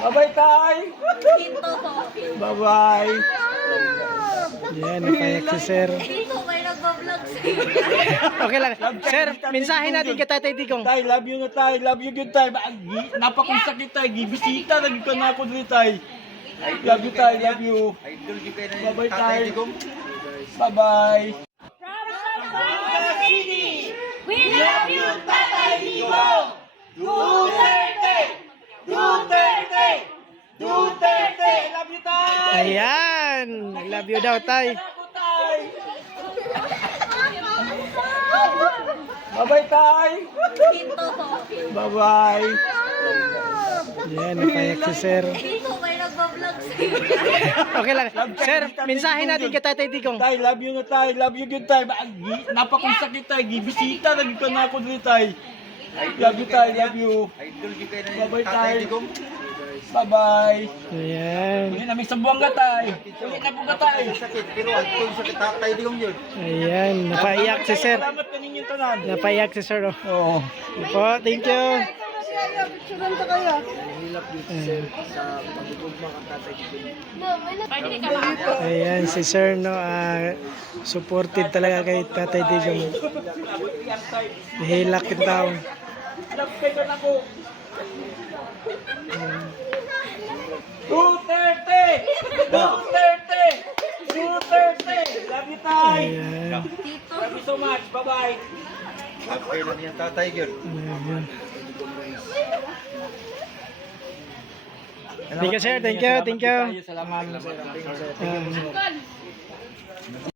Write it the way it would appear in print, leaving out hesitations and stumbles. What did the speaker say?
Bye-bye, Tay. Dito. Bye-bye. Yan, napayak si sir. Dito, may nagbablog sa'yo. Okay lang. Sir, mensahe natin kay Tatay Digong. Tay, love you na, Tay. Love you good, Tay. Napakonsakit, Tay. Gibisita, naging ka na ako dito, Tay. Love you, Tay. Love you. Bye-bye, Tay. Bye-bye. We love you, Tatay Digong! Duterte! Duterte! Duterte! Love you, Tay. Ayan. Love you daw, Tay. Ako, Tay. Bye-bye, Tay. Dito. Bye-bye. Yan, napayak si sir. Dito, may nagbablog sa'yo. Okay lang. Sir, mensahe natin kay Tatay Digong. Tay, love you na, Tay. Love you good, Tay. Napakonsakit, Tay. Gibisita, naging ka na ako dito, Tay. Love you, Tay. Love you. Bye-bye, Tay. Bye-bye. Ayan. Uli namin sa buwang ka, Tay. Uli na po ka, Tay. Ayan, napaiyak si sir. Salamat ka ninyong tanan. Napaiyak si sir. Oh. Oo. Po, thank you. Ayan, si sir, no, supported talaga kay Tatay Digong. Hihilak yung tao. Love kayo na ko. Duterte! Duterte! Duterte! Love you, Tay. Ayan. Love you so much. Bye-bye. Ayan. Thank you, sir. Thank you. Thank you. Salamat. Ayan.